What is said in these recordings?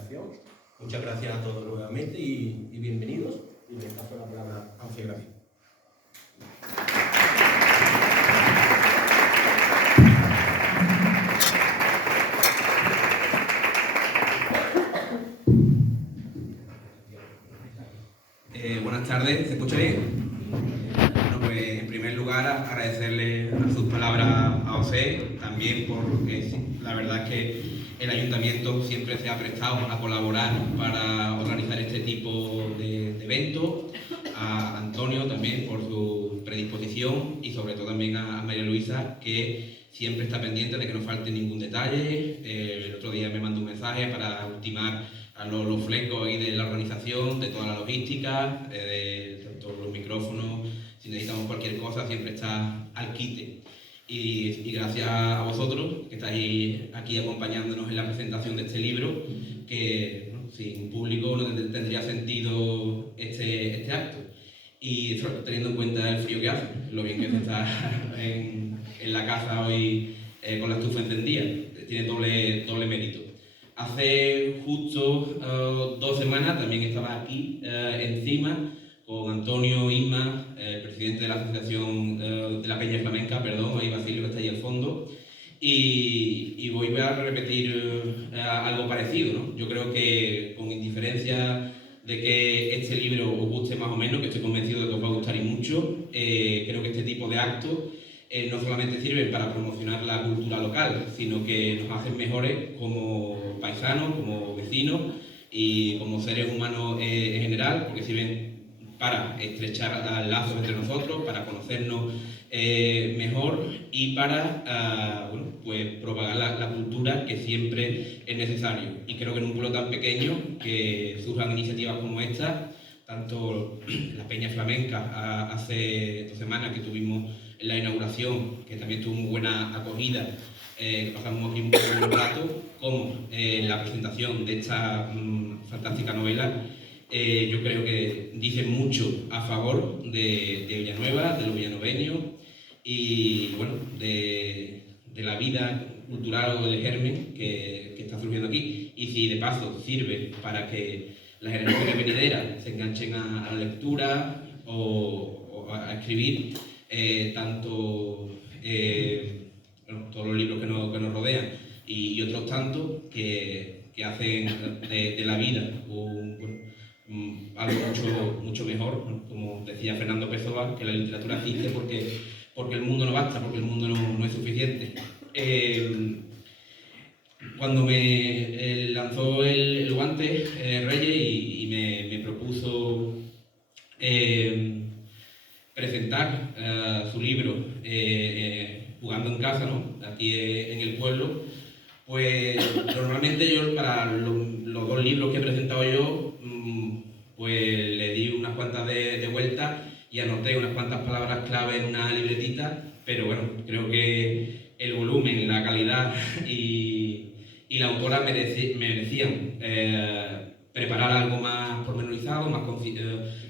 presentación. Muchas gracias a todos nuevamente y bienvenidos. Y les paso la palabra a José Gracia. Buenas tardes, ¿se escucha bien? Bueno, pues en primer lugar agradecerle a sus palabras a José, también porque la verdad es que el ayuntamiento siempre se ha prestado a colaborar para organizar este tipo de eventos, a Antonio también por su predisposición y sobre todo también a María Luisa, que siempre está pendiente de que no falte ningún detalle. El otro día me mandó un mensaje para ultimar a los flecos ahí de la organización, de toda la logística, de todos los micrófonos. Si necesitamos cualquier cosa, siempre está al quite. Y gracias a vosotros que estáis aquí acompañándonos en la presentación de este libro, que sin público no tendría sentido este acto. Y teniendo en cuenta el frío que hace, lo bien que se está en la casa hoy con la estufa encendida, tiene doble mérito. Hace justo 2 semanas también estaba aquí encima con Antonio Isma, el presidente de la Asociación de la Peña Flamenca, perdón, ahí Basilio que está ahí al fondo, y voy a repetir algo parecido, ¿no? Yo creo que con indiferencia de que este libro os guste más o menos, que estoy convencido de que os va a gustar y mucho, creo que este tipo de actos no solamente sirven para promocionar la cultura local, sino que nos hacen mejores como paisanos, como vecinos y como seres humanos en general, porque sirven para estrechar lazos entre nosotros, para conocernos mejor y para bueno, pues propagar la cultura, que siempre es necesario. Y creo que en un pueblo tan pequeño que surjan iniciativas como esta, tanto la Peña Flamenca hace 2 semanas que tuvimos en la inauguración, que también tuvo muy buena acogida, que pasamos aquí un buen rato, como la presentación de esta fantástica novela, yo creo que dice mucho a favor de Villanueva, de los villanoveños y bueno, de la vida cultural o del germen que está surgiendo aquí. Y si de paso sirve para que las generaciones venideras se enganchen a la lectura o a escribir, tanto bueno, todos los libros que nos rodean y otros tantos que hacen de la vida algo mucho mejor, ¿no? Como decía Fernando Pessoa, que la literatura existe porque el mundo no basta, porque el mundo no es suficiente. Cuando me lanzó el guante Reyes y me propuso presentar su libro Jugando en Casa, ¿no? Aquí en el pueblo, pues normalmente yo para los 2 libros que he presentado yo, pues le di unas cuantas de vueltas y anoté unas cuantas palabras clave en una libretita, pero bueno, creo que el volumen, la calidad y la autora merecían preparar algo más pormenorizado,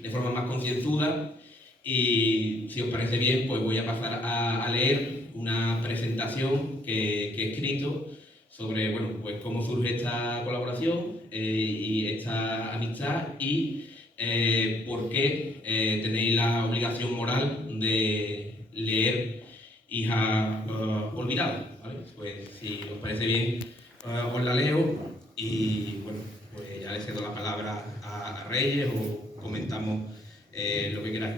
de forma más concienzuda. Y si os parece bien, pues voy a pasar a leer una presentación que he escrito sobre bueno, pues cómo surge esta colaboración y esta amistad y por qué tenéis la obligación moral de leer Hija Olvidada, ¿vale? Pues si os parece bien, os la leo y bueno, pues ya le cedo la palabra a Reyes o comentamos lo que queráis.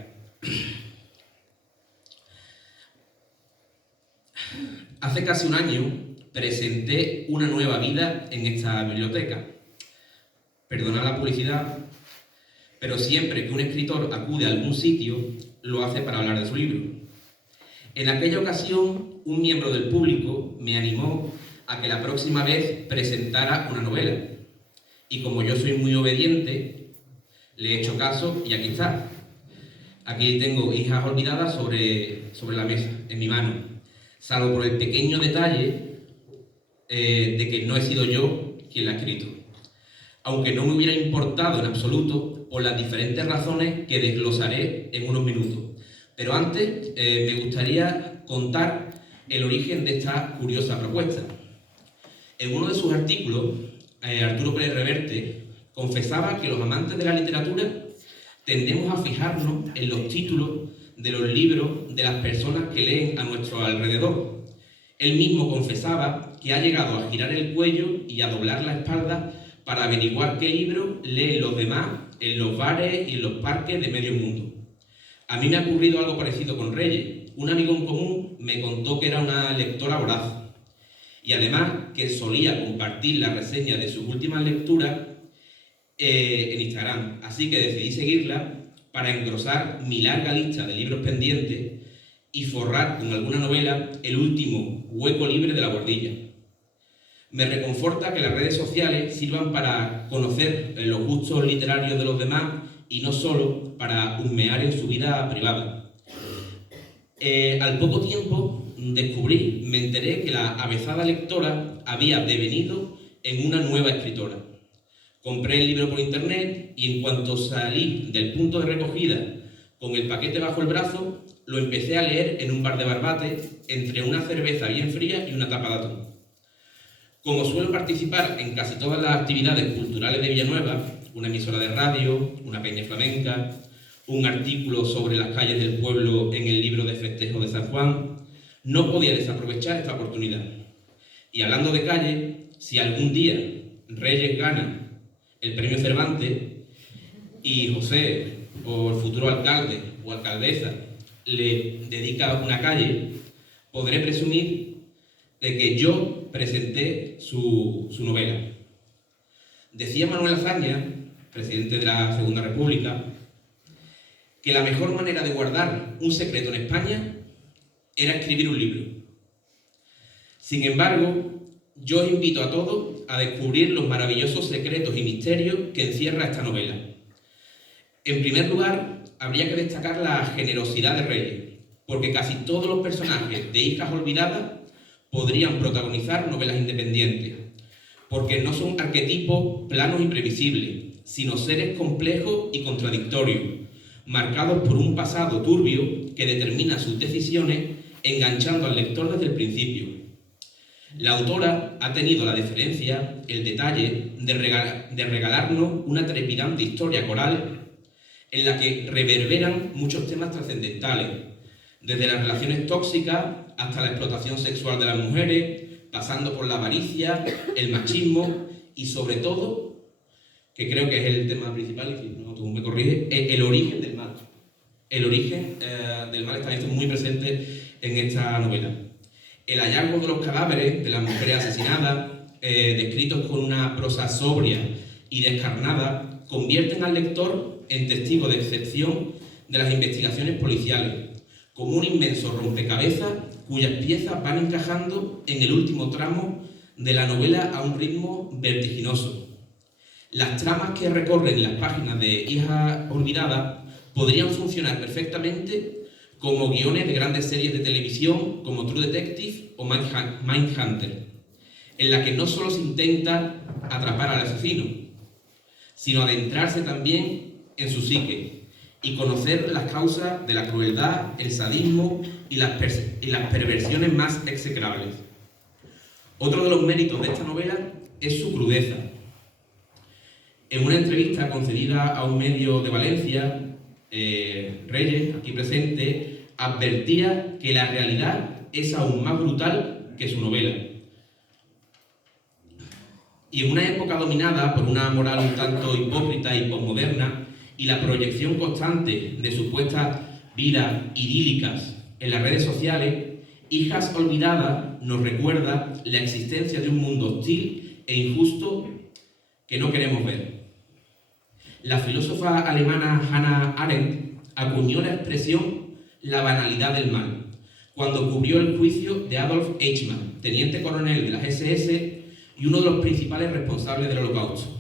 Hace casi un año presenté una nueva vida en esta biblioteca. Perdonad la publicidad, pero siempre que un escritor acude a algún sitio, lo hace para hablar de su libro. En aquella ocasión, un miembro del público me animó a que la próxima vez presentara una novela. Y como yo soy muy obediente, le he hecho caso y aquí está. Aquí tengo Hijas Olvidadas sobre la mesa, en mi mano. Salvo por el pequeño detalle de que no he sido yo quien la ha escrito. Aunque no me hubiera importado en absoluto por las diferentes razones que desglosaré en unos minutos. Pero antes me gustaría contar el origen de esta curiosa propuesta. En uno de sus artículos, Arturo Pérez Reverte, confesaba que los amantes de la literatura tendemos a fijarnos en los títulos de los libros de las personas que leen a nuestro alrededor. Él mismo confesaba que ha llegado a girar el cuello y a doblar la espalda para averiguar qué libros leen los demás en los bares y en los parques de medio mundo. A mí me ha ocurrido algo parecido con Reyes. Un amigo en común me contó que era una lectora voraz y además que solía compartir la reseña de sus últimas lecturas en Instagram. Así que decidí seguirla para engrosar mi larga lista de libros pendientes y forrar con alguna novela el último hueco libre de la guardilla. Me reconforta que las redes sociales sirvan para conocer los gustos literarios de los demás y no solo para husmear en su vida privada. Al poco tiempo me enteré que la avezada lectora había devenido en una nueva escritora. Compré el libro por internet y en cuanto salí del punto de recogida con el paquete bajo el brazo, lo empecé a leer en un bar de Barbate entre una cerveza bien fría y una tapa de atún. Como suelo participar en casi todas las actividades culturales de Villanueva, una emisora de radio, una peña flamenca, un artículo sobre las calles del pueblo en el libro de festejo de San Juan, no podía desaprovechar esta oportunidad. Y hablando de calle, si algún día Reyes gana el premio Cervantes y José, o el futuro alcalde o alcaldesa, le dedica una calle, podré presumir de que yo presenté su novela. Decía Manuel Azaña, presidente de la Segunda República, que la mejor manera de guardar un secreto en España era escribir un libro. Sin embargo, yo os invito a todos a descubrir los maravillosos secretos y misterios que encierra esta novela. En primer lugar, habría que destacar la generosidad de Reyes, porque casi todos los personajes de Hijas Olvidadas podrían protagonizar novelas independientes, porque no son arquetipos planos y previsibles, sino seres complejos y contradictorios, marcados por un pasado turbio que determina sus decisiones, enganchando al lector desde el principio. La autora ha tenido la deferencia, el detalle de regalarnos una trepidante historia coral en la que reverberan muchos temas trascendentales, desde las relaciones tóxicas hasta la explotación sexual de las mujeres, pasando por la avaricia, el machismo y sobre todo, que creo que es el tema principal, y si no tú me corriges, el origen del mal. El origen del mal está muy presente en esta novela. El hallazgo de los cadáveres de las mujeres asesinadas, descritos con una prosa sobria y descarnada, convierten al lector en testigo de excepción de las investigaciones policiales, como un inmenso rompecabezas cuyas piezas van encajando en el último tramo de la novela a un ritmo vertiginoso. Las tramas que recorren las páginas de Hijas Olvidadas podrían funcionar perfectamente como guiones de grandes series de televisión como True Detective o Mindhunter, en la que no solo se intenta atrapar al asesino, sino adentrarse también en su psique y conocer las causas de la crueldad, el sadismo y las perversiones más execrables. Otro de los méritos de esta novela es su crudeza. En una entrevista concedida a un medio de Valencia, Reyes, aquí presente, advertía que la realidad es aún más brutal que su novela. Y en una época dominada por una moral un tanto hipócrita y posmoderna y la proyección constante de supuestas vidas idílicas en las redes sociales, Hijas Olvidadas nos recuerda la existencia de un mundo hostil e injusto que no queremos ver. La filósofa alemana Hannah Arendt acuñó la expresión la banalidad del mal, cuando cubrió el juicio de Adolf Eichmann, teniente coronel de las SS y uno de los principales responsables del Holocausto.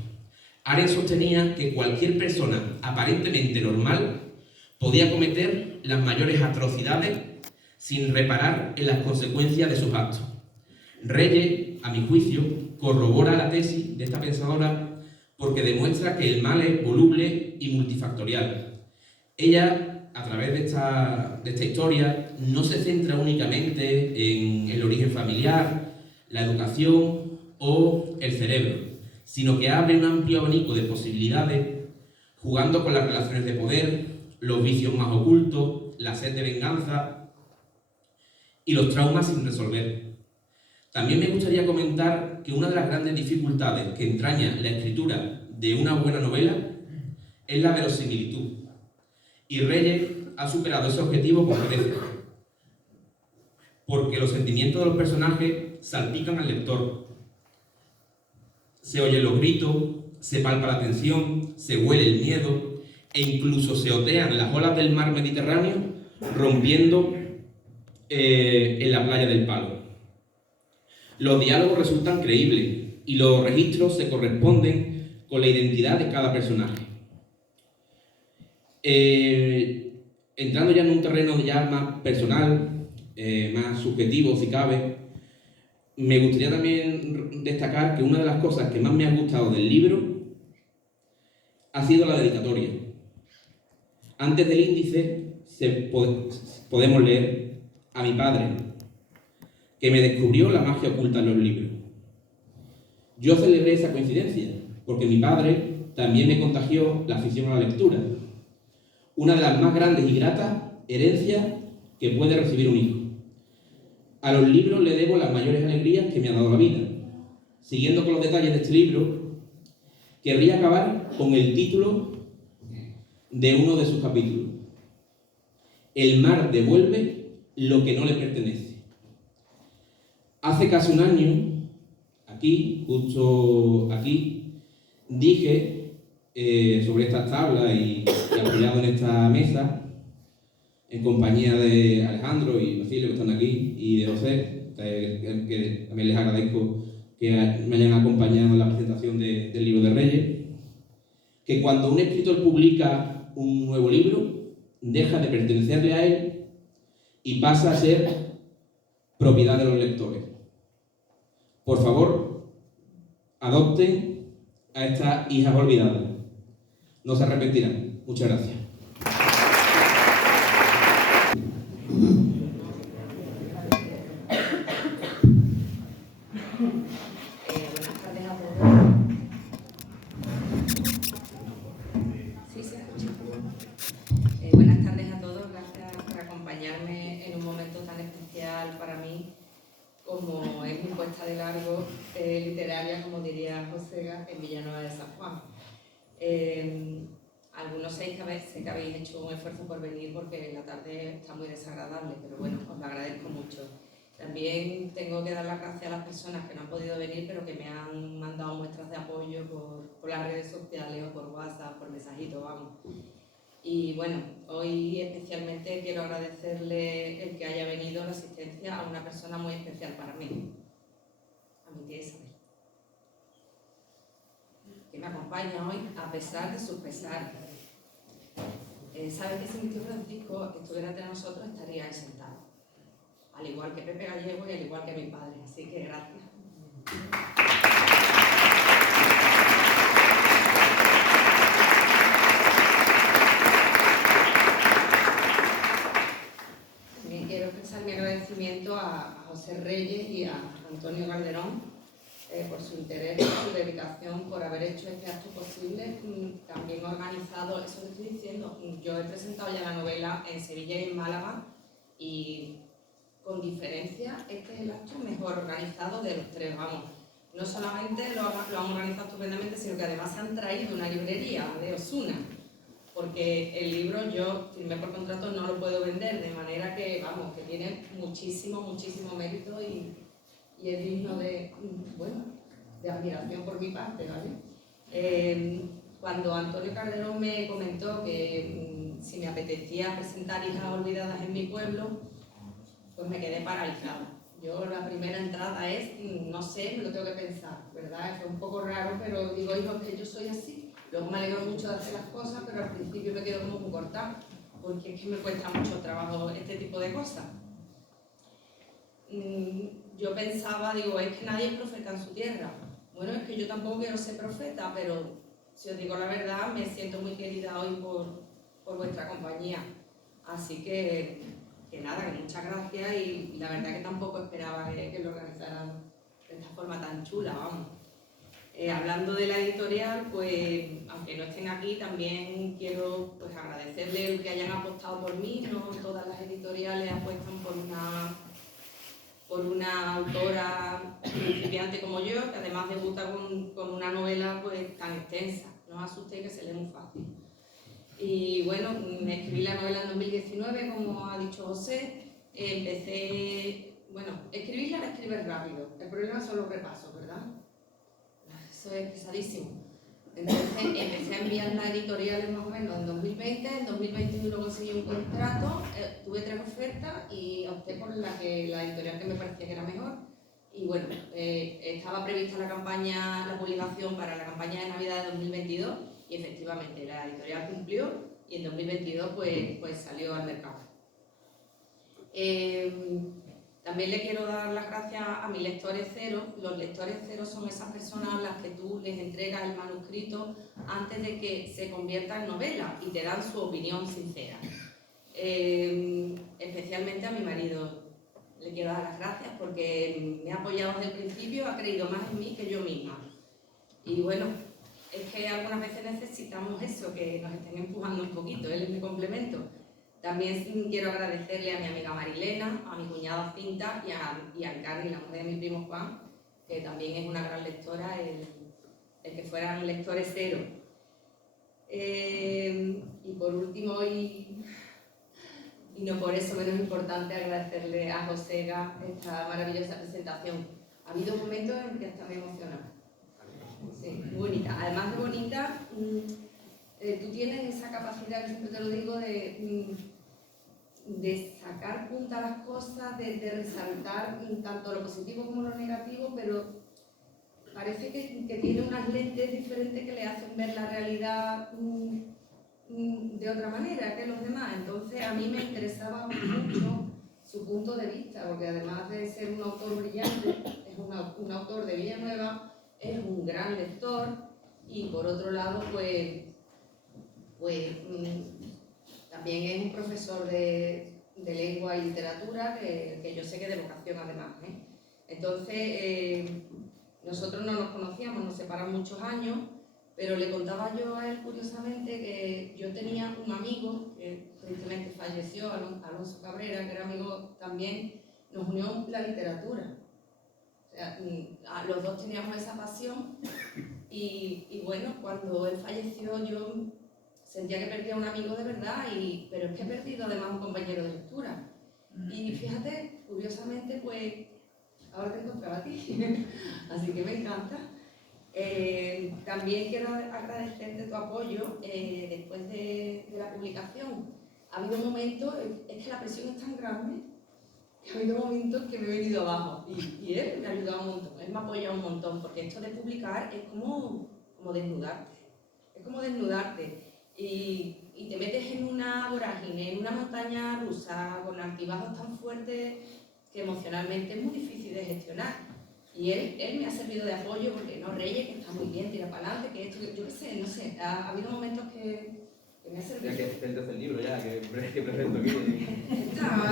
Arendt sostenía que cualquier persona aparentemente normal podía cometer las mayores atrocidades sin reparar en las consecuencias de sus actos. Reyes, a mi juicio, corrobora la tesis de esta pensadora porque demuestra que el mal es voluble y multifactorial. Ella, a través de esta historia, no se centra únicamente en el origen familiar, la educación o el cerebro, sino que abre un amplio abanico de posibilidades, jugando con las relaciones de poder, los vicios más ocultos, la sed de venganza y los traumas sin resolver. También me gustaría comentar que una de las grandes dificultades que entraña la escritura de una buena novela es la verosimilitud, y Reyes ha superado ese objetivo con creces, porque los sentimientos de los personajes salpican al lector. Se oyen los gritos, se palpa la tensión, se huele el miedo e incluso se otean las olas del mar Mediterráneo rompiendo en la playa del Palo. Los diálogos resultan creíbles y los registros se corresponden con la identidad de cada personaje. Entrando ya en un terreno ya más personal, más subjetivo si cabe, me gustaría también destacar que una de las cosas que más me ha gustado del libro ha sido la dedicatoria. Antes del índice podemos leer: a mi padre, que me descubrió la magia oculta en los libros. Yo celebré esa coincidencia, porque mi padre también me contagió la afición a la lectura, una de las más grandes y gratas herencias que puede recibir un hijo. A los libros le debo las mayores alegrías que me ha dado la vida. Siguiendo con los detalles de este libro, querría acabar con el título de uno de sus capítulos: El mar devuelve lo que no le pertenece. Hace casi un año, justo aquí, dije sobre estas tablas y apoyado en esta mesa, en compañía de Alejandro y Basilio, que están aquí, y de José, que también les agradezco que me hayan acompañado en la presentación del libro de Reyes, que cuando un escritor publica un nuevo libro, deja de pertenecerle a él y pasa a ser propiedad de los lectores. Por favor, adopten a estas hijas olvidadas. No se arrepentirán. Muchas gracias. Buenas tardes a todos. Sí, se escucha. Buenas tardes a todos. Gracias por acompañarme en un momento tan especial para mí como es mi puesta de largo literaria, como diría José, en Villanueva de San Juan. Algunos sé que habéis hecho un esfuerzo por venir porque la tarde está muy desagradable, pero bueno, os lo agradezco mucho. También tengo que dar las gracias a las personas que no han podido venir, pero que me han mandado muestras de apoyo por las redes sociales o por WhatsApp, por mensajitos, vamos. Y bueno, hoy especialmente quiero agradecerle el que haya venido la asistencia a una persona muy especial para mí, a mi tía Isabel, que me acompaña hoy a pesar de sus pesares. Sabe que si mi tío Francisco estuviera entre nosotros estaría ahí sentado, al igual que Pepe Gallego y al igual que mi padre, así que gracias. También quiero expresar mi agradecimiento a José Reyes y a Antonio Calderón por su interés, por su dedicación, por haber hecho este acto posible. También organizado, eso que estoy diciendo, yo he presentado ya la novela en Sevilla y en Málaga y con diferencia este es el acto mejor organizado de los tres, vamos. No solamente lo han organizado estupendamente, sino que además se han traído una librería de Osuna, porque el libro yo firmé por contrato, no lo puedo vender, de manera que, vamos, que tiene muchísimo mérito y es digno de, bueno, de admiración por mi parte, ¿vale? Cuando Antonio Calderón me comentó que si me apetecía presentar Hijas Olvidadas en mi pueblo, pues me quedé paralizada. Yo la primera entrada es, no sé, me lo tengo que pensar, ¿verdad? Fue un poco raro, pero digo, hijo, que yo soy así. Luego me alegro mucho de hacer las cosas, pero al principio me quedo como muy cortada, porque es que me cuesta mucho trabajo este tipo de cosas. Yo pensaba, digo, es que nadie es profeta en su tierra. Bueno, es que yo tampoco quiero ser profeta, pero si os digo la verdad, me siento muy querida hoy por vuestra compañía. Así que nada, que muchas gracias y la verdad que tampoco esperaba que lo organizaran de esta forma tan chula, vamos. Hablando de la editorial, pues aunque no estén aquí, también quiero pues, agradecerles que hayan apostado por mí. No todas las editoriales apuestan por una autora principiante como yo, que además debuta con una novela pues, tan extensa. No os asustéis que se lee muy fácil. Y bueno, escribí la novela en 2019, como ha dicho José. Escribirla la escribes rápido. El problema son los repasos, ¿verdad? Eso es pesadísimo. Entonces empecé a enviar las editoriales más o menos en 2020, en 2021 conseguí un contrato, tuve 3 ofertas y opté por la editorial que me parecía que era mejor. Y bueno, estaba prevista la publicación para la campaña de Navidad de 2022 y efectivamente la editorial cumplió y en 2022 pues salió al mercado. También le quiero dar las gracias a mis lectores cero. Los lectores cero son esas personas a las que tú les entregas el manuscrito antes de que se convierta en novela y te dan su opinión sincera. Especialmente a mi marido le quiero dar las gracias porque me ha apoyado desde el principio, ha creído más en mí que yo misma. Y bueno, es que algunas veces necesitamos eso, que nos estén empujando un poquito, él es mi complemento. También quiero agradecerle a mi amiga Marilena, a mi cuñada Cinta y a Encarni, la mujer de mi primo Juan, que también es una gran lectora, el que fueran lectores cero. Y por último, y no por eso menos importante, agradecerle a Josega esta maravillosa presentación. Ha habido momentos en que hasta me he emocionado. Sí, muy bonita. Además de bonita, tú tienes esa capacidad, que siempre te lo digo, de sacar punta a las cosas, de resaltar tanto lo positivo como lo negativo, pero parece que tiene unas lentes diferentes que le hacen ver la realidad de otra manera que los demás. Entonces a mí me interesaba mucho su punto de vista, porque además de ser un autor brillante, es un autor de Villanueva, es un gran lector y por otro lado pues también es un profesor de lengua y literatura que yo sé que de vocación además. Entonces, nosotros no nos conocíamos, nos separan muchos años, pero le contaba yo a él curiosamente que yo tenía un amigo que tristemente falleció, Alonso Cabrera, que era amigo también, nos unió la literatura. O sea, los dos teníamos esa pasión y bueno, cuando él falleció yo sentía que perdía a un amigo de verdad, pero es que he perdido además un compañero de lectura. Y fíjate, curiosamente, pues ahora te encontraba a ti, así que me encanta. También quiero agradecerte tu apoyo después de la publicación. Ha habido momentos, es que la presión es tan grande, que ha habido momentos que me he venido abajo y él me ha ayudado un montón, él me ha apoyado un montón, porque esto de publicar es como desnudarte, es como desnudarte. Y te metes en una vorágine, en una montaña rusa, con altibajos tan fuertes que emocionalmente es muy difícil de gestionar. Y él me ha servido de apoyo porque no, Reyes, que está muy bien, tira para adelante, que esto, yo qué sé, no sé, ha habido momentos que me ha servido. Ya que es el tercer libro ya, que presento aquí. Vamos.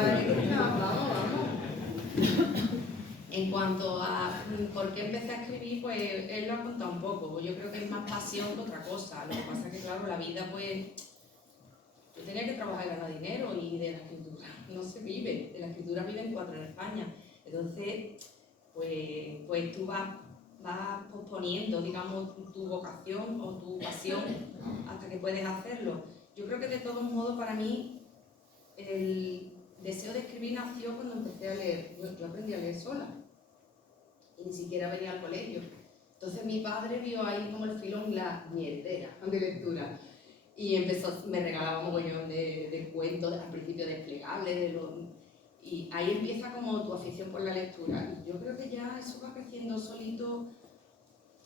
En cuanto a por qué empecé a escribir, pues él lo ha contado un poco. Pues yo creo que es más pasión que otra cosa. Lo que pasa es que, claro, la vida, pues, yo tenía que trabajar y ganar dinero y de la escritura no se vive. De la escritura viven 4 en España. Entonces, pues tú vas posponiendo, digamos, tu vocación o tu pasión hasta que puedes hacerlo. Yo creo que de todos modos, para mí, el deseo de escribir nació cuando empecé a leer. Yo aprendí a leer sola y ni siquiera venía al colegio. Entonces mi padre vio ahí como el filón, la mierdera de lectura, y me regalaba un mogollón de cuentos, al principio desplegables, y ahí empieza como tu afición por la lectura. Y yo creo que ya eso va creciendo solito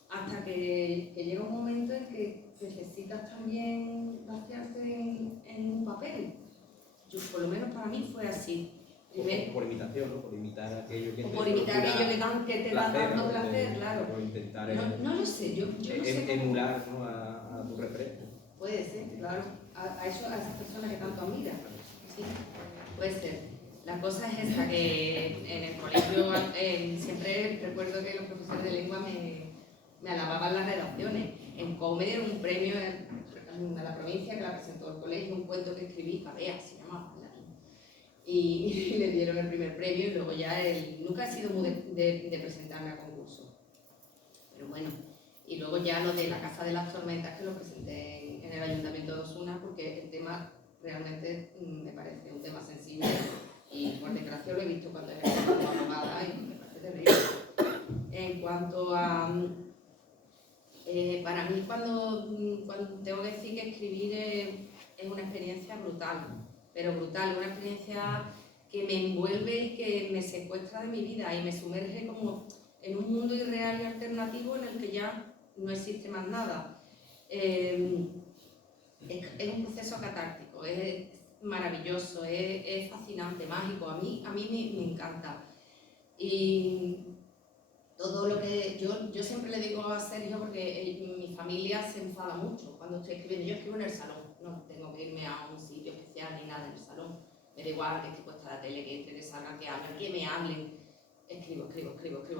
hasta que llega un momento en que necesitas también vaciarte en un papel. Por lo menos para mí fue así. Por imitación, ¿no? Por imitar aquello que te por imitar aquello que te da tanto placer, claro. Por intentar no lo sé, yo no sé emular, ¿no? a tu referente. Puede ser, claro, a esas personas que tanto admiras. Sí, puede ser. La cosa es esa, que en el colegio siempre recuerdo que los profesores de lengua me me alababan las redacciones. En COU me dieron un premio a la provincia que la presentó el colegio, un cuento que escribí, Pavea se llamaba, y le dieron el primer premio y luego ya nunca he sido muy de presentarme a concursos. Pero bueno, y luego ya lo de la Casa de las Tormentas, que lo presenté en el Ayuntamiento de Osuna, porque el tema realmente me parece un tema sensible y por desgracia lo he visto cuando he como abogada y me parece terrible. En cuanto a... para mí cuando tengo que decir que escribir es una experiencia brutal, pero brutal, una experiencia que me envuelve y que me secuestra de mi vida y me sumerge como en un mundo irreal y alternativo en el que ya no existe más nada. Es un proceso catártico, es maravilloso, es fascinante, mágico, a mí me encanta. Y todo lo que yo siempre le digo a Sergio, porque mi familia se enfada mucho cuando estoy escribiendo. Yo escribo en el salón, no tengo que irme a un sitio especial ni nada en el salón. Me da igual que esté puesta la tele, que entre, que salgan, que hablen, que me hablen. Escribo,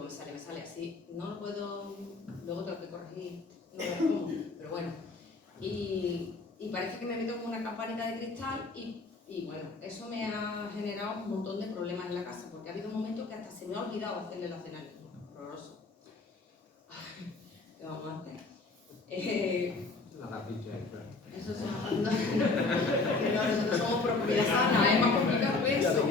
me sale así. No lo puedo, luego tengo que corregir, no lo como, pero bueno. Y parece que me meto como una campanita de cristal y bueno, eso me ha generado un montón de problemas en la casa, porque ha habido momentos que hasta se me ha olvidado hacerle la cena al niño. Horroroso. ¿Qué vamos a hacer? La rapicha, claro. Eso es nosotros somos propiedad sana, es más complicado que eso.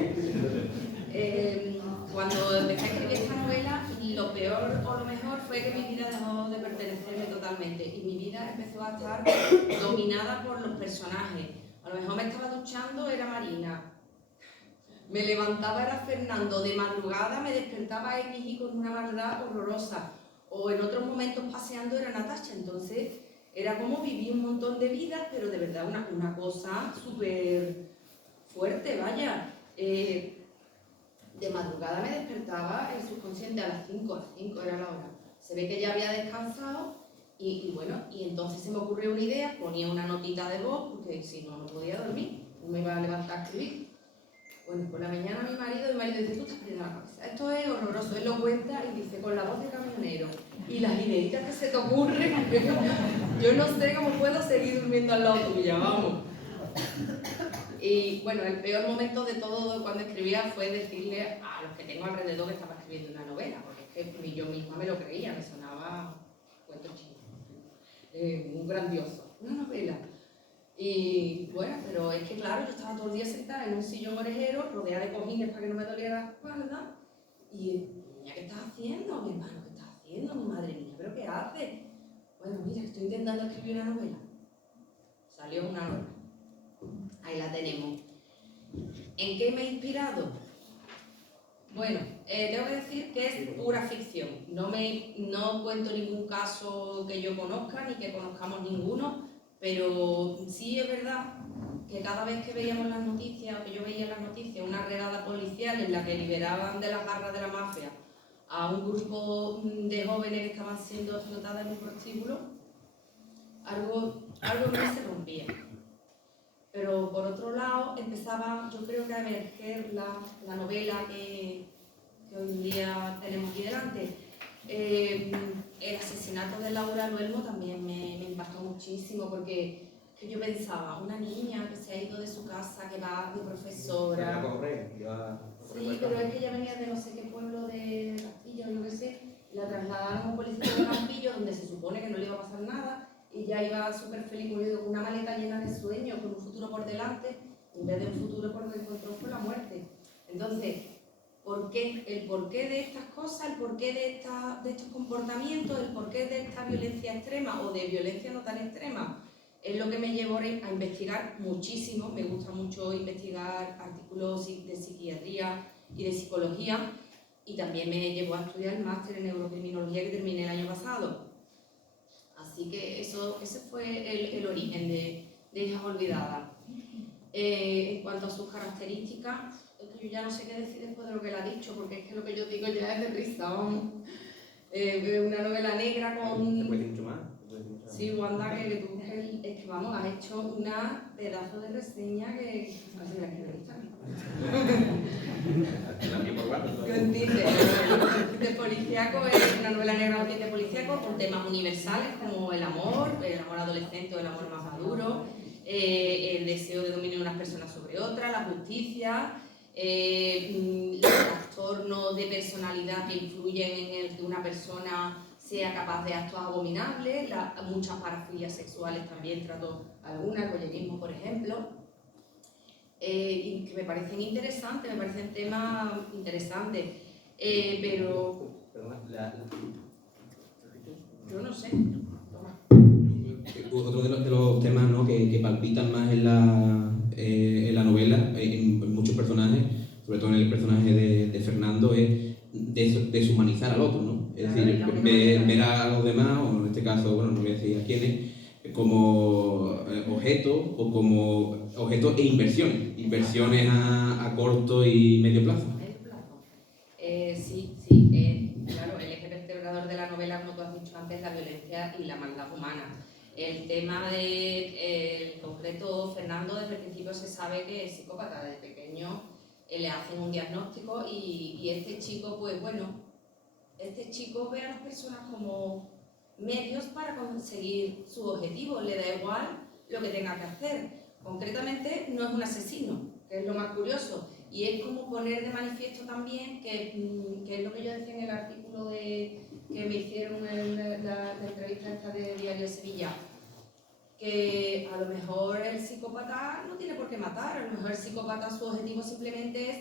Cuando empecé a escribir esta novela, lo peor o lo mejor fue que mi vida dejó de pertenecerme totalmente y mi vida empezó a estar dominada por los personajes. A lo mejor me estaba duchando, era Marina. Me levantaba, era Fernando. De madrugada me despertaba X con una maldad horrorosa. O en otros momentos paseando era Natasha. Entonces era como vivir un montón de vidas, pero de verdad una cosa súper fuerte, vaya. De madrugada me despertaba el subconsciente a las 5 era la hora. Se ve que ya había descansado y bueno, y entonces se me ocurrió una idea, ponía una notita de voz, porque si no, no podía dormir, no me iba a levantar a escribir. Bueno, por la mañana mi marido dice, tú estás perdiendo la cabeza, esto es horroroso. Él lo cuenta y dice, con la voz de camionero y las ideitas que se te ocurren, yo no sé cómo puedo seguir durmiendo al lado tuya, vamos. Y bueno, el peor momento de todo cuando escribía fue decirle a los que tengo alrededor que estaba escribiendo una novela, porque es que yo misma me lo creía, me sonaba cuento chino, muy grandioso, una novela. Y bueno, pero es que claro, yo estaba todo el día sentada en un sillón orejero, rodeada de cojines para que no me doliera la espalda, y niña, ¿qué estás haciendo? Mi hermano, ¿qué estás haciendo? Mi madre, niña, ¿pero qué haces? Bueno, mira, estoy intentando escribir una novela. Salió una novela. Ahí la tenemos. ¿En qué me he inspirado? Bueno, tengo que decir que es pura ficción. No cuento ningún caso que yo conozca, ni que conozcamos ninguno, pero sí es verdad que cada vez que veíamos las noticias, o que yo veía las noticias, una redada policial en la que liberaban de las garras de la mafia a un grupo de jóvenes que estaban siendo explotados en un prostíbulo, algo en mí se rompía. Pero por otro lado empezaba, yo creo que a emerger la novela que hoy en día tenemos aquí delante. El asesinato de Laura Luelmo también me impactó muchísimo porque que yo pensaba, una niña que se ha ido de su casa, que va de profesora. Sí, pero es que ella venía de no sé qué pueblo de Castillo, yo qué sé, y la trasladaron a un colegio de Campillo donde se supone que no le iba a pasar nada. Y ya iba súper feliz, con una maleta llena de sueños, con un futuro por delante, y en vez de un futuro por lo que encontró fue la muerte. Entonces, ¿por qué? El porqué de estas cosas, el porqué de estos comportamientos, el porqué de esta violencia extrema o de violencia no tan extrema, es lo que me llevó a investigar muchísimo. Me gusta mucho investigar artículos de psiquiatría y de psicología, y también me llevó a estudiar el máster en neurocriminología que terminé el año pasado. Así que ese fue el origen de Hijas Olvidadas. En cuanto a sus características, es que yo ya no sé qué decir después de lo que él ha dicho, porque es que lo que yo digo ya es de risa, vamos. Una novela negra con... ¿Se puede decir mucho más? Sí, Wanda, que tú es que vamos, has hecho una pedazo de reseña que casi la quiero quitar. También por guardo. Quinte policíaco es una novela negra o quinte policíaco con temas universales como el amor adolescente o el amor más maduro, el deseo de dominio de unas personas sobre otras, la justicia, los trastornos de personalidad que influyen en el que una persona sea capaz de actos abominables, muchas parafilias sexuales también trato algunas, el voyerismo por ejemplo, y que me parecen interesantes, me parecen temas interesantes, pero yo no sé. Otro de los temas, ¿no?, que palpitan más en la novela, en muchos personajes, sobre todo en el personaje de Fernando, es deshumanizar al otro, ¿no? Es decir, ver a los demás, o en este caso, bueno, no voy a decir a quiénes, como objetos o como objetos e inversiones a corto y medio plazo. Sí, claro, el eje vertebrador de la novela, como tú has dicho antes, es la violencia y la maldad humana. El tema el concreto, Fernando, desde el principio se sabe que es psicópata. Desde pequeño le hacen un diagnóstico y este chico, pues bueno, este chico ve a las personas como medios para conseguir su objetivo, le da igual lo que tenga que hacer. Concretamente no es un asesino, que es lo más curioso, y es como poner de manifiesto también que es lo que yo decía en el artículo que me hicieron en la entrevista esta de Diario de Sevilla, que a lo mejor el psicópata no tiene por qué matar, a lo mejor el psicópata su objetivo simplemente es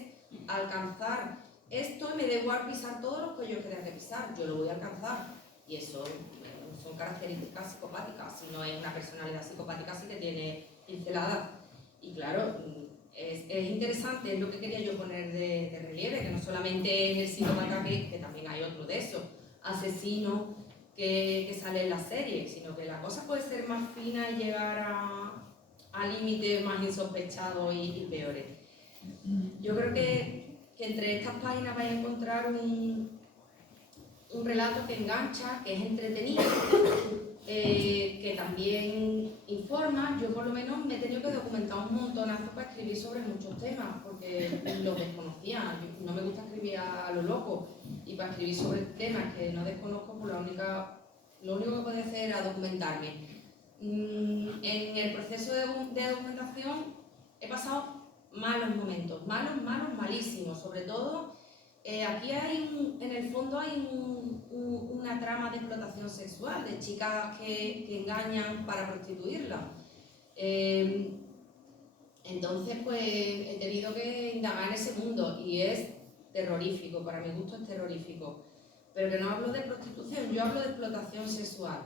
alcanzar esto y me da igual pisar todos los cuellos que tenga que pisar, yo lo voy a alcanzar. Y eso son características psicopáticas, si no es una personalidad psicopática sí que tiene pinceladas. Y claro, es interesante, es lo que quería yo poner de relieve, que no solamente es el psicópata, que también hay otro de esos, asesino que sale en la serie, sino que la cosa puede ser más fina y llegar a límites más insospechados y peores. Yo creo que entre estas páginas vais a encontrar un relato que engancha, que es entretenido, que también informa. Yo por lo menos me he tenido que documentar un montonazo para escribir sobre muchos temas, porque los desconocía. No me gusta escribir a lo loco, y para escribir sobre temas que no desconozco, pues lo único que puedo hacer era documentarme. En el proceso de documentación he pasado malos momentos, malísimos. Sobre todo, aquí en el fondo hay una trama de explotación sexual, de chicas que engañan para prostituirlas. Entonces, pues he tenido que indagar en ese mundo y es terrorífico, para mi gusto es terrorífico. Pero que no hablo de prostitución, yo hablo de explotación sexual,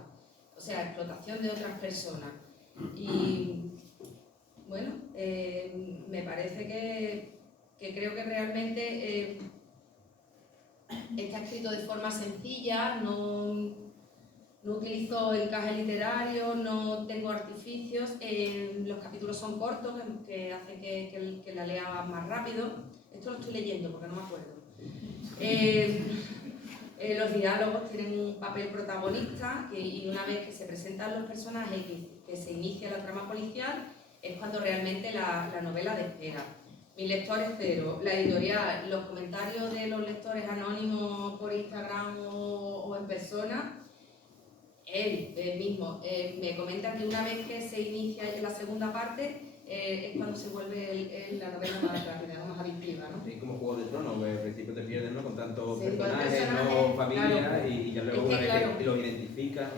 o sea, explotación de otras personas. Y bueno, me parece que creo que realmente está escrito de forma sencilla, no utilizo encaje literario, no tengo artificios, los capítulos son cortos, que hacen que la lea más rápido. Esto lo estoy leyendo porque no me acuerdo. Los diálogos tienen un papel protagonista y una vez que se presentan los personajes y que se inicia la trama policial, es cuando realmente la novela despega. Mis lectores cero, la editorial, los comentarios de los lectores anónimos por Instagram o en persona, él mismo me comenta que una vez que se inicia la segunda parte es cuando se vuelve la novela más rápida, más adictiva, ¿no? Es como Juego de Tronos, que al principio te pierdes, ¿no?, con tantos Sí, personajes, no familias, claro. y ya luego una vez que los identificas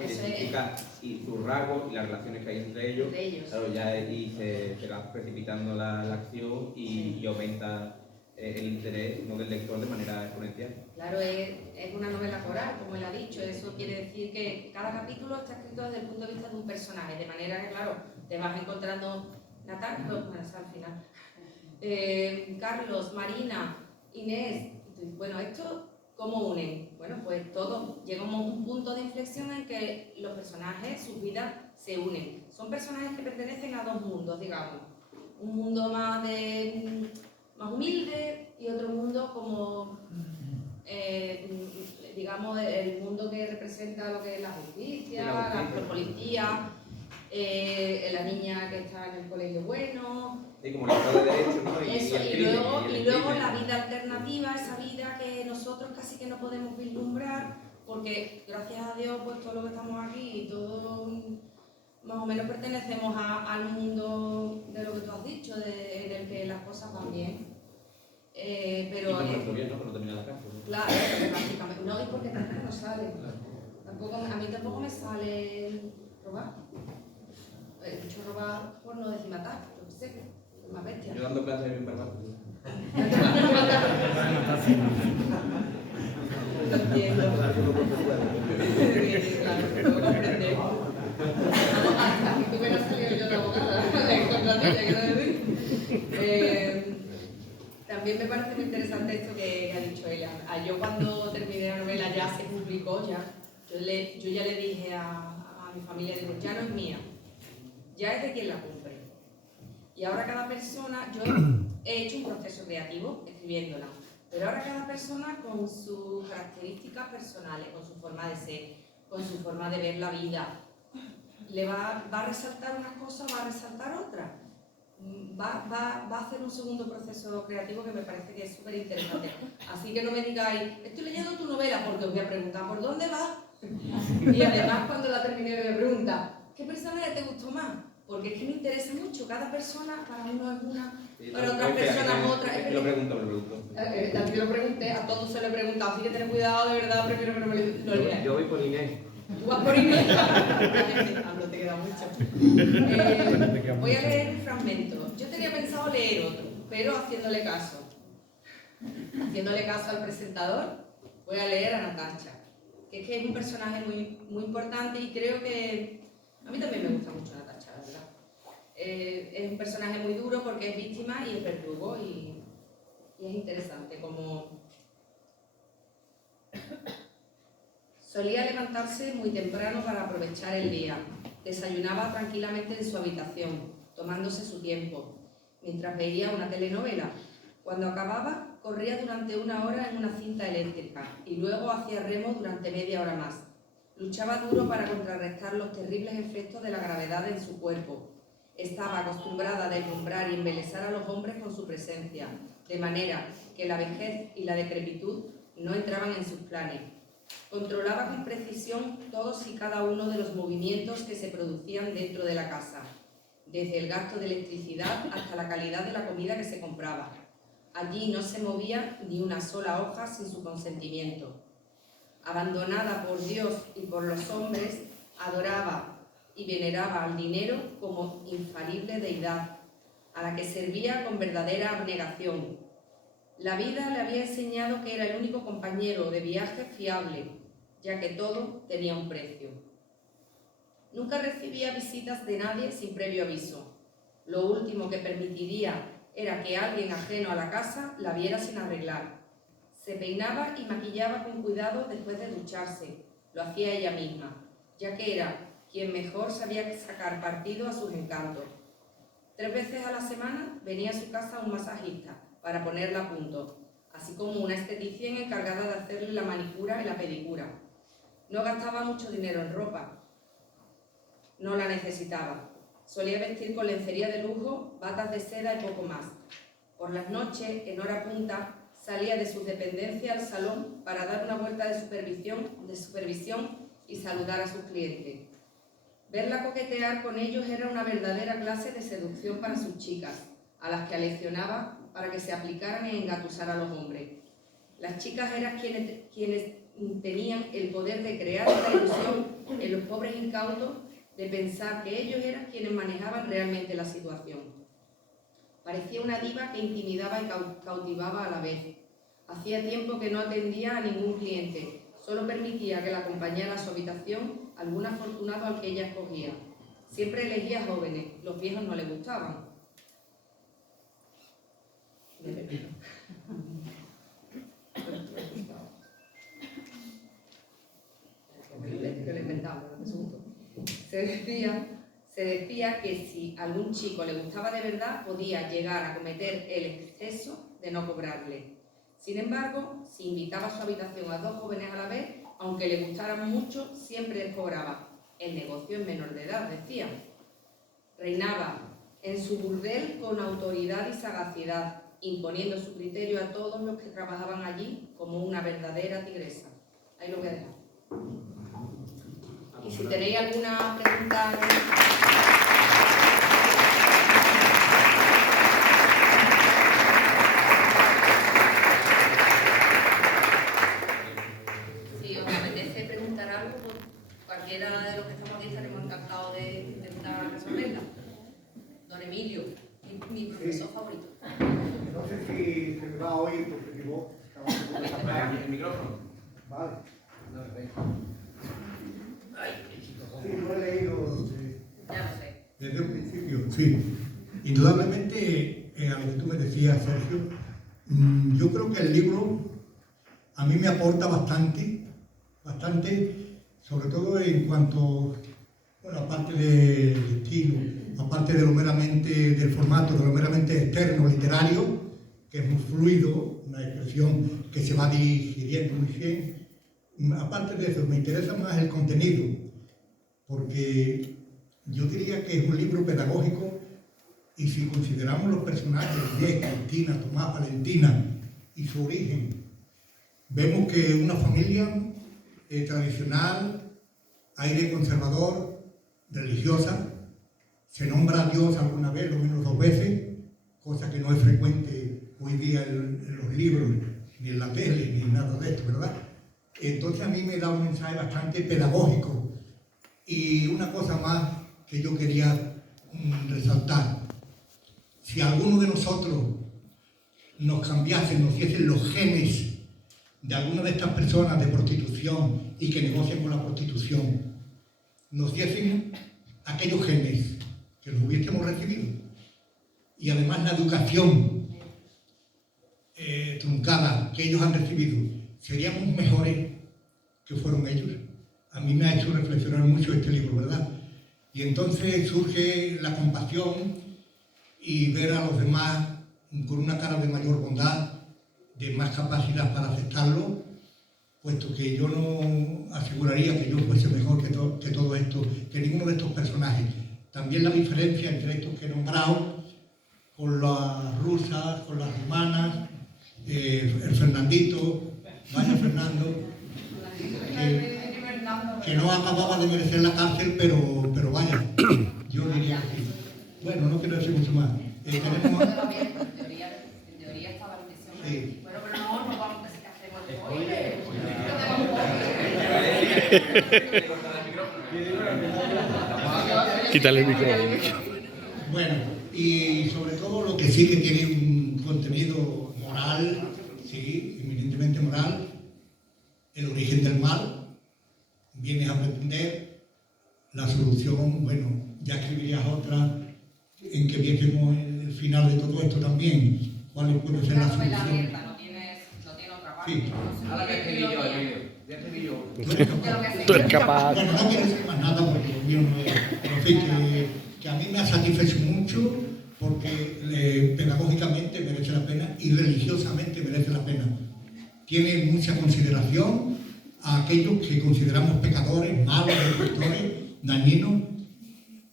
y sus rasgos y las relaciones que hay entre ellos. Claro, ya ahí se va precipitando la acción y aumenta el interés, ¿no?, del lector de manera exponencial. Claro, es una novela coral, como él ha dicho. Eso quiere decir que cada capítulo está escrito desde el punto de vista de un personaje, de manera que, claro, te vas encontrando Natalia, bueno, al final, Carlos, Marina, Inés. Bueno, ¿esto cómo unen? Bueno, pues todo llega a un punto de inflexión en que los personajes, sus vidas se unen. Son personajes que pertenecen a dos mundos, digamos. Un mundo más humilde y otro mundo como, digamos, el mundo que representa lo que es la justicia, la policía. la niña que está en el colegio bueno. Sí, como el Estado de Derecho, ¿no? Eso, el y crimen, luego crimen. la vida alternativa, esa vida que nosotros casi que no podemos vislumbrar, porque gracias a Dios, pues todo lo que estamos aquí y todo más o menos pertenecemos al mundo de lo que tú has dicho, en el que las cosas van bien. Pero y no muerto bien, ¿no? Que no termina la cárcel. claro, básicamente. No, y porque tampoco nos sale. Tampoco, a mí tampoco me sale robar. He dicho robar por no decir matar, yo qué sé, es más bestia. Yo dando clases en Barbate. Lo entiendo. Claro, lo comprendemos. Hasta que tú me has salido yo de abogada, contra ti, ya quiero decir. También me parece muy interesante esto que ha dicho ella. Yo cuando terminé la novela ya se publicó, ya. Yo ya le dije a mi familia, digo, ya no es mía, ya es de quien la compre. Y ahora cada persona, yo he hecho un proceso creativo escribiéndola, pero ahora cada persona con sus características personales, con su forma de ser, con su forma de ver la vida, le va a resaltar una cosa, va a resaltar otra. Va a hacer un segundo proceso creativo que me parece que es súper interesante. Así que no me digáis, estoy leyendo tu novela porque os voy a preguntar por dónde va. Y además cuando la terminé me pregunta, ¿qué personaje te gustó más? Porque es que me interesa mucho, cada persona, para uno es una, para otras personas otra. Me lo pregunto. También lo pregunté, a todos se lo he preguntado, así que ten cuidado, de verdad, prefiero que no me lo leas. Yo voy por Inés. Tú vas por Inés. No te queda mucho. Voy a leer un fragmento. Yo tenía pensado leer otro, pero haciéndole caso al presentador, voy a leer a Natasha, que es un personaje muy importante y creo que a mí también me gusta mucho Natasha, la verdad. Es un personaje muy duro porque es víctima y es verdugo y es interesante como... Solía levantarse muy temprano para aprovechar el día. Desayunaba tranquilamente en su habitación, tomándose su tiempo, mientras veía una telenovela. Cuando acababa, corría durante 1 hora en una cinta eléctrica y luego hacía remo durante media hora más. Luchaba duro para contrarrestar los terribles efectos de la gravedad en su cuerpo. Estaba acostumbrada a deslumbrar y embelesar a los hombres con su presencia, de manera que la vejez y la decrepitud no entraban en sus planes. Controlaba con precisión todos y cada uno de los movimientos que se producían dentro de la casa, desde el gasto de electricidad hasta la calidad de la comida que se compraba. Allí no se movía ni una sola hoja sin su consentimiento. Abandonada por Dios y por los hombres, adoraba y veneraba al dinero como infalible deidad, a la que servía con verdadera abnegación. La vida le había enseñado que era el único compañero de viaje fiable, ya que todo tenía un precio. Nunca recibía visitas de nadie sin previo aviso. Lo último que permitiría era que alguien ajeno a la casa la viera sin arreglar. Se peinaba y maquillaba con cuidado después de ducharse. Lo hacía ella misma, ya que era quien mejor sabía sacar partido a sus encantos. 3 veces a la semana venía a su casa un masajista para ponerla a punto, así como una esteticien encargada de hacerle la manicura y la pedicura. No gastaba mucho dinero en ropa, no la necesitaba. Solía vestir con lencería de lujo, batas de seda y poco más. Por las noches, en hora punta, salía de sus dependencias al salón para dar una vuelta de supervisión y saludar a sus clientes. Verla coquetear con ellos era una verdadera clase de seducción para sus chicas, a las que aleccionaba para que se aplicaran en engatusar a los hombres. Las chicas eran quienes tenían el poder de crear la ilusión en los pobres incautos de pensar que ellos eran quienes manejaban realmente la situación. Parecía una diva que intimidaba y cautivaba a la vez. Hacía tiempo que no atendía a ningún cliente, solo permitía que la acompañara a su habitación algún afortunado al que ella escogía. Siempre elegía jóvenes, los viejos no le gustaban. Se decía que si a algún chico le gustaba de verdad, podía llegar a cometer el exceso de no cobrarle. Sin embargo, si invitaba a su habitación a 2 jóvenes a la vez, aunque le gustaran mucho, siempre les cobraba. El negocio es menor de edad, decía. Reinaba en su burdel con autoridad y sagacidad, imponiendo su criterio a todos los que trabajaban allí como una verdadera tigresa. Ahí lo voy a dejar. Y si tenéis alguna pregunta... Si os apetece preguntar algo, pues cualquiera de los que estamos aquí estaremos encantados de intentar resolverla. Don Emilio, mi profesor favorito. No sé si se me va a oír porque mi voz estaba ¿El micrófono? Vale. Sí, lo he leído Ya lo sé. desde un principio, sí. Indudablemente, a lo que tú me decías, Sergio, yo creo que el libro a mí me aporta bastante, sobre todo en cuanto, bueno, aparte del estilo, aparte de lo meramente del formato, de lo meramente externo, literario, que es muy fluido, una expresión que se va digiriendo muy bien. Aparte de eso, me interesa más el contenido, porque yo diría que es un libro pedagógico y si consideramos los personajes, Inés, Cristina, Tomás, Valentina y su origen, vemos que una familia tradicional, aire conservador, religiosa, se nombra a Dios alguna vez, lo menos 2 veces, cosa que no es frecuente hoy día en los libros, ni en la tele, ni nada de esto, ¿verdad? Entonces a mí me da un mensaje bastante pedagógico. Y una cosa más que yo quería resaltar. Si alguno de nosotros nos cambiasen, nos diesen los genes de alguna de estas personas de prostitución y que negocian con la prostitución, nos diesen aquellos genes que los hubiésemos recibido y además la educación truncada que ellos han recibido, seríamos mejores que fueron ellos. A mí me ha hecho reflexionar mucho este libro, ¿verdad? Y entonces surge la compasión y ver a los demás con una cara de mayor bondad, de más capacidad para aceptarlo, puesto que yo no aseguraría que yo fuese mejor que todo esto, que ninguno de estos personajes. También la diferencia entre estos que he nombrado, con las rusas, con las rumanas, el Fernandito, vaya Fernando, que no acababa de merecer la cárcel, pero vaya, yo diría que sí. Bueno, no quiero decir mucho más. Tenemos... En teoría estaba en prisión. Sí. Bueno, pero no vamos a hacer Quítale el micrófono. Bueno, y sobre todo lo que sí que tiene un contenido moral, sí, eminentemente moral, el origen del mal, vienes a pretender la solución, bueno, ya escribirías otra en que viésemos el final de todo esto también, cuál puede ser la solución. No tiene otra parte. Sí. Ahora que escribí yo, Emilio. Ya escribí yo. Tú eres capaz. Bueno, no quiero decir más nada porque lo mío no es, pero en fin, que a mí me ha satisfecho mucho porque pedagógicamente merece la pena y religiosamente merece la pena. Tiene mucha consideración a aquellos que consideramos pecadores, malos, destructores, dañinos.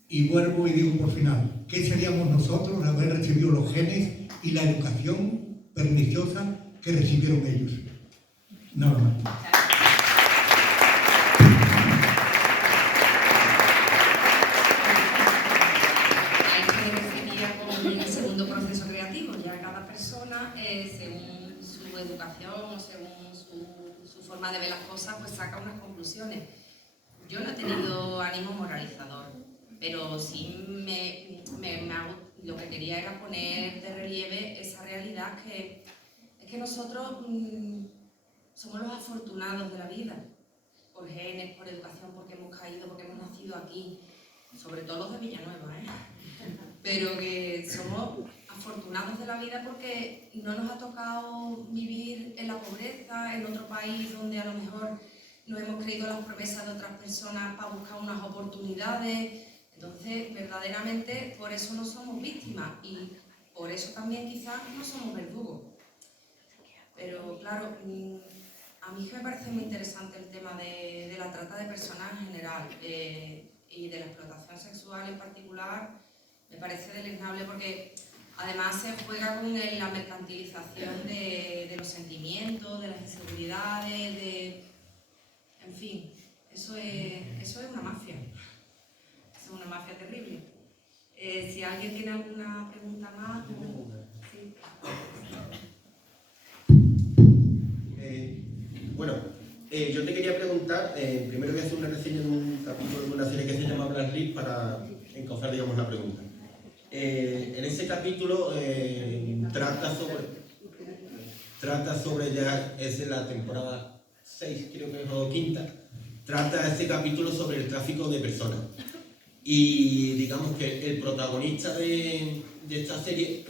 Y vuelvo y digo por final, ¿qué seríamos nosotros de haber recibido los genes y la educación perniciosa que recibieron ellos? Nada más. Ahí se refería con el segundo proceso creativo. Ya cada persona, según su educación o según su forma de ver las cosas, pues saca unas conclusiones. Yo no he tenido ánimo moralizador, pero sí lo que quería era poner de relieve esa realidad que es que nosotros somos los afortunados de la vida, por genes, por educación, porque hemos caído, porque hemos nacido aquí, sobre todo los de Villanueva, pero que somos afortunados de la vida porque no nos ha tocado vivir en la pobreza, en otro país donde a lo mejor nos hemos creído las promesas de otras personas para buscar unas oportunidades. Entonces, verdaderamente, por eso no somos víctimas y por eso también quizás no somos verdugos. Pero claro, a mí me parece muy interesante el tema de la trata de personas en general y de la explotación sexual en particular. Me parece deleznable porque además se juega con la mercantilización de los sentimientos, de las inseguridades, en fin, eso es una mafia. Eso es una mafia terrible. Si alguien tiene alguna pregunta más, sí. Bueno, yo te quería preguntar, primero voy a hacer una reseña en un capítulo de una serie que se llama Blacklist para encauzar, digamos, la pregunta. En ese capítulo trata sobre ya, es en la temporada 6, creo que es, o quinta, trata ese capítulo sobre el tráfico de personas. Y digamos que el protagonista de esta serie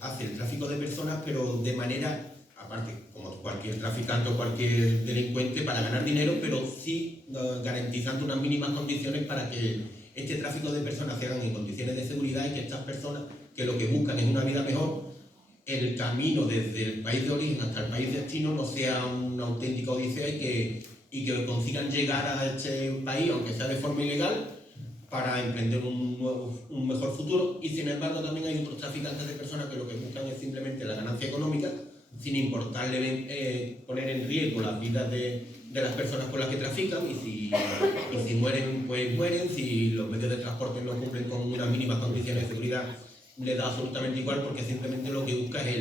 hace el tráfico de personas, pero de manera, aparte, como cualquier traficante o cualquier delincuente, para ganar dinero, pero sí garantizando unas mínimas condiciones para que este tráfico de personas se hagan en condiciones de seguridad y que estas personas, que lo que buscan es una vida mejor, el camino desde el país de origen hasta el país de destino no sea una auténtica odisea y que consigan llegar a este país, aunque sea de forma ilegal, para emprender un mejor futuro. Y sin embargo también hay otros traficantes de personas que lo que buscan es simplemente la ganancia económica, sin importarle poner en riesgo las vidas de las personas con las que trafican, y si mueren, pues mueren. Si los medios de transporte no cumplen con unas mínimas condiciones de seguridad, le da absolutamente igual, porque simplemente lo que busca es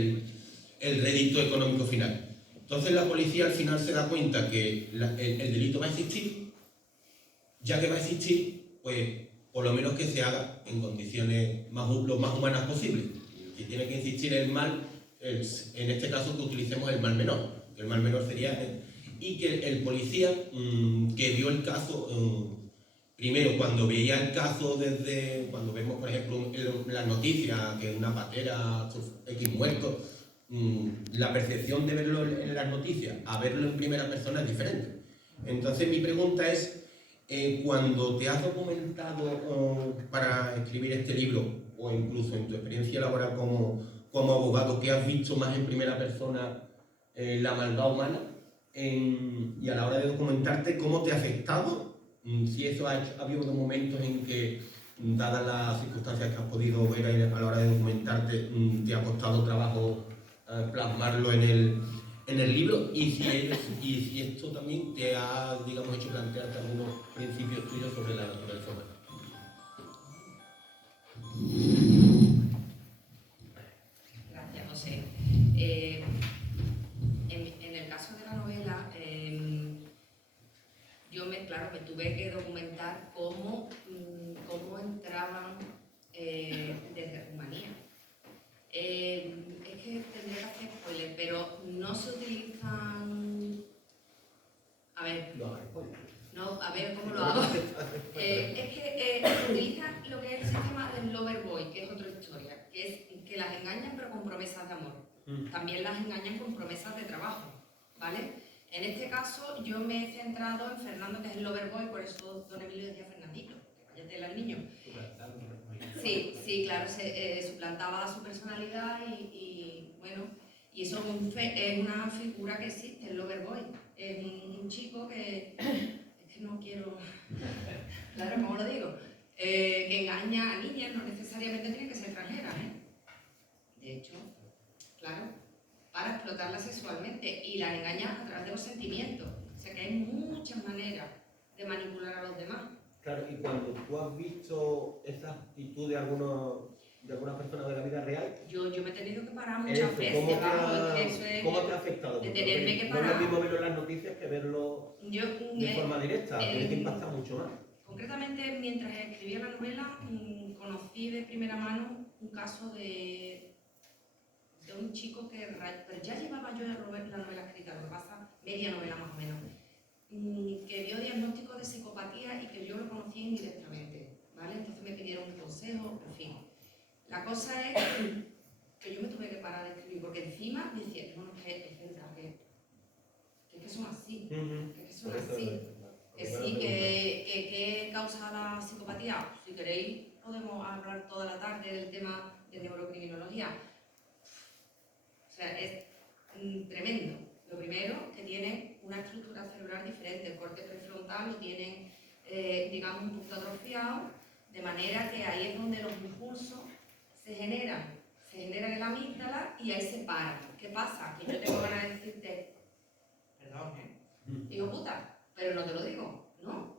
el rédito económico final. Entonces la policía al final se da cuenta que el delito va a existir. Ya que va a existir, pues por lo menos que se haga en condiciones lo más humanas posible. Si tiene que existir el mal, en este caso que utilicemos el mal menor. El mal menor sería... Y que el policía que vio el caso, primero cuando veía el caso cuando vemos, por ejemplo, en las noticias que una patera, X muerto, la percepción de verlo en las noticias a verlo en primera persona es diferente. Entonces mi pregunta es, cuando te has documentado para escribir este libro, o incluso en tu experiencia laboral como abogado, ¿qué has visto más en primera persona la maldad humana? Y a la hora de documentarte, ¿cómo te ha afectado? Si eso ha habido momentos en que, dadas las circunstancias que has podido ver a la hora de documentarte, te ha costado trabajo plasmarlo en el libro, y si esto también te ha, digamos, hecho plantearte algunos principios tuyos sobre la naturaleza humana. Gracias, José. En el caso de la novela, claro, me tuve que documentar cómo entraban desde Rumanía. Es que tendría que hacer spoiler, pero no se utilizan... A ver, a ver cómo lo hago. Es que se utiliza lo que es el sistema del lover boy, que es otra historia, que es que las engañan pero con promesas de amor. También las engañan con promesas de trabajo, ¿vale? En este caso yo me he centrado en Fernando, que es el lover boy, por eso don Emilio decía Fernandito, que cállate al niño. Sí, claro, suplantaba su personalidad y bueno, y eso es una figura que existe, el lover boy. Es un chico que, es que no quiero, claro, ¿cómo lo digo? Que engaña a niñas, no necesariamente tienen que ser extranjeras, De hecho, claro, para explotarlas sexualmente, y las engaña a través de los sentimientos. O sea que hay muchas maneras de manipular a los demás. Claro, y cuando tú has visto esa actitud de alguna persona de la vida real... Yo me he tenido que parar muchas veces. ¿Cómo te ha afectado? De tenerme que parar. No es lo mismo verlo en las noticias que verlo de forma directa, tiene que impactar mucho más. Concretamente, mientras escribía la novela, conocí de primera mano un caso de un chico que ya llevaba yo la novela escrita, lo que pasa, media novela más o menos, que dio diagnóstico de psicopatía y que yo lo conocí indirectamente, ¿vale? Entonces me pidieron un consejo, en fin. La cosa es que yo me tuve que parar de escribir, porque encima decía, bueno, que son así, que son así. Que sí, que causa la psicopatía. Si queréis, podemos hablar toda la tarde del tema de neurocriminología. O sea, es tremendo. Lo primero, que tienen una estructura cerebral diferente. El corte prefrontal lo tienen, digamos, un poquito atrofiado, de manera que ahí es donde los músculos impulsos se generan en la amígdala y ahí se paran. ¿Qué pasa? Que yo tengo ganas de decirte, perdón, hijo puta, pero no te lo digo, ¿no?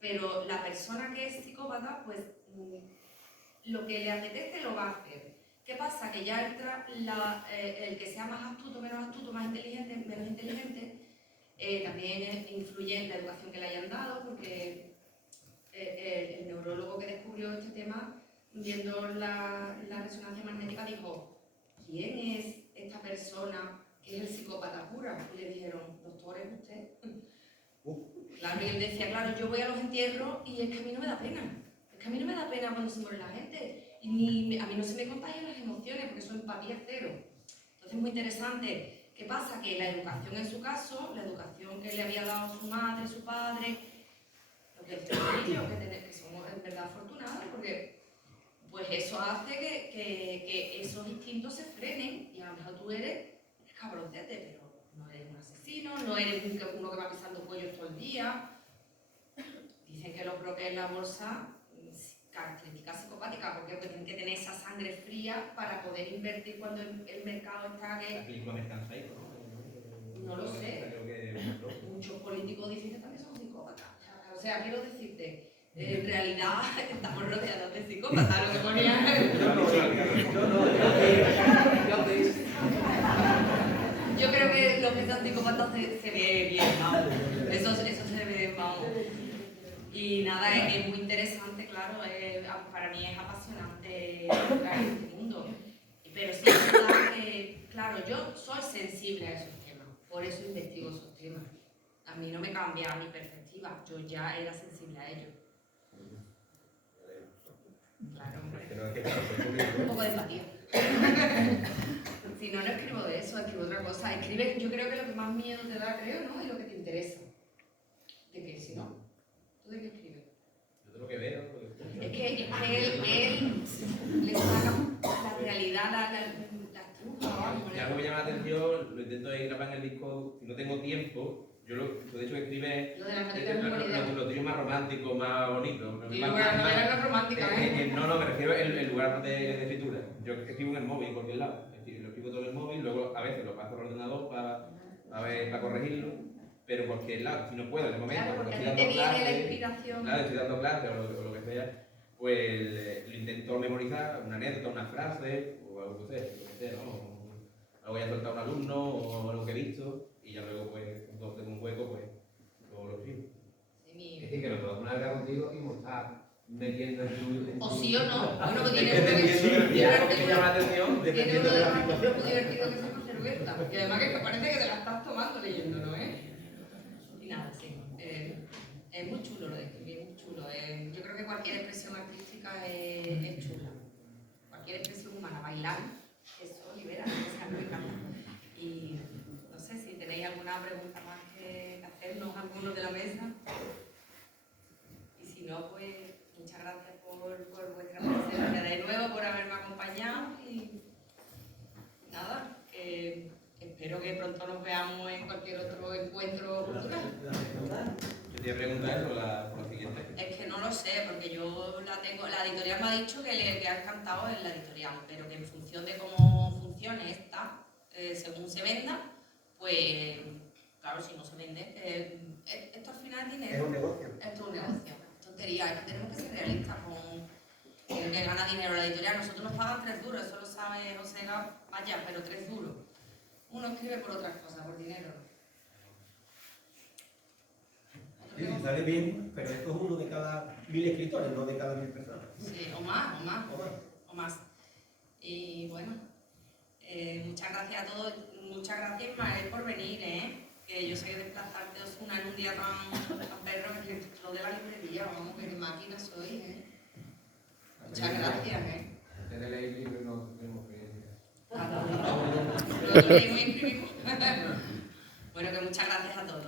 Pero la persona que es psicópata, pues lo que le apetece lo va a hacer. ¿Qué pasa? Que ya entra el que sea más astuto, menos astuto, más inteligente, menos inteligente, también influye en la educación que le hayan dado, porque el neurólogo que descubrió este tema, viendo la resonancia magnética, dijo: ¿quién es esta persona que es el psicópata pura? Y le dijeron: doctor, ¿es usted? Claro, y él decía: claro, yo voy a los entierros y es que a mí no me da pena. Es que a mí no me da pena cuando se muere la gente. Y a mí no se me contagian las emociones, porque eso es empatía cero. Entonces es muy interesante. ¿Qué pasa? Que la educación en su caso, la educación que le había dado su madre, su padre, lo que decían ellos, que somos en verdad afortunados, porque pues eso hace que esos instintos se frenen, y a lo mejor tú eres cabroncete, pero no eres un asesino, no eres uno que va pisando cuellos todo el día. Dicen que los brokers en la bolsa, características psicopáticas, porque tienen que tener esa sangre fría para poder invertir cuando el mercado está que... La película American Psycho, ¿no? No lo sé. Creo que... Muchos políticos dicen que también son psicópatas. O sea, quiero decirte, en realidad estamos rodeados de psicópatas, lo que ponía... Yo creo que los que son psicópatas se ve bien, vamos. Eso se ve, vamos. Y nada, es muy interesante, claro, para mí es apasionante entrar en este mundo. Pero sí es verdad que, claro, yo soy sensible a esos temas, por eso investigo esos temas. A mí no me cambia mi perspectiva, yo ya era sensible a ellos. Claro, un poco de empatía. Si no, no escribo de eso, escribo otra cosa. Escribe, yo creo que lo que más miedo te da, creo, ¿no? Es lo que te interesa. ¿De qué? Si no, ¿tú de qué escribes? Yo de lo que veo. Es que él le saca la realidad, la estruja. Si algo me llama la atención, lo intento grabar en el disco. Si no tengo tiempo, yo de hecho escribe Lo de las novelas lo tuyo más romántico, más bonito. Y luego la novela no es romántica, ¿eh? No, me refiero el lugar de escritura. Yo escribo en el móvil, en cualquier lado. Lo escribo todo en el móvil, luego a veces lo paso al ordenador para corregirlo, pero en cualquier lado, si no puedo, en el momento, Claro, porque estoy a ti dando te viene la clases, inspiración. claro, estoy dando clases o lo que sea, pues lo intento memorizar, una anécdota, una frase, o algo que sea, ¿no? Algo que haya soltado un alumno, o algo que he visto, y ya luego, pues, cuando tengo un hueco, pues, lo escribo. Sí, Es decir, que nos podemos largar contigo y montar metiendo en tu... o sí o no. Bueno, pues tiene Dependiendo de lo que llama la atención, tiene dependiendo uno de de la los situación. muy divertidos que se llama cerveza. Y además que parece que te la estás tomando leyéndolo, ¿eh? Y nada, sí. Es muy chulo lo de escribir, es muy chulo. Yo creo que cualquier expresión artística es chula. Cualquier expresión humana, bailar, eso libera, eso a mí me encanta. Y no sé si tenéis alguna pregunta más que hacernos algunos de la mesa. Y si no, pues muchas gracias por vuestra presencia de nuevo, por haberme acompañado y nada, espero que pronto nos veamos en cualquier otro encuentro cultural. Yo te iba a preguntar por la siguiente. Es que no lo sé, porque yo la editorial me ha dicho que le ha encantado en la editorial, pero que en función de cómo funcione esta, según se venda, pues claro, si no se vende, esto al final es dinero. Es un negocio. Esto es un negocio. Tontería, es que tenemos que ser realistas con que gana dinero la editorial. Nosotros nos pagan 3 duros, eso lo sabe José, vaya, pero 3 duros. Uno escribe por otras cosas, por dinero. Sí, si sale bien, pero esto es uno de cada 1000 escritores, no de cada 1000 personas. Sí, o más. O más. Y bueno, muchas gracias a todos, muchas gracias Ismael por venir, que yo sé que desplazarte Osuna en un día tan perro, que lo de la librería, vamos, que de máquina soy, Muchas gracias, Antes de leer el libro no tenemos que... Lo leímos y escribimos. Bueno, que muchas gracias a todos.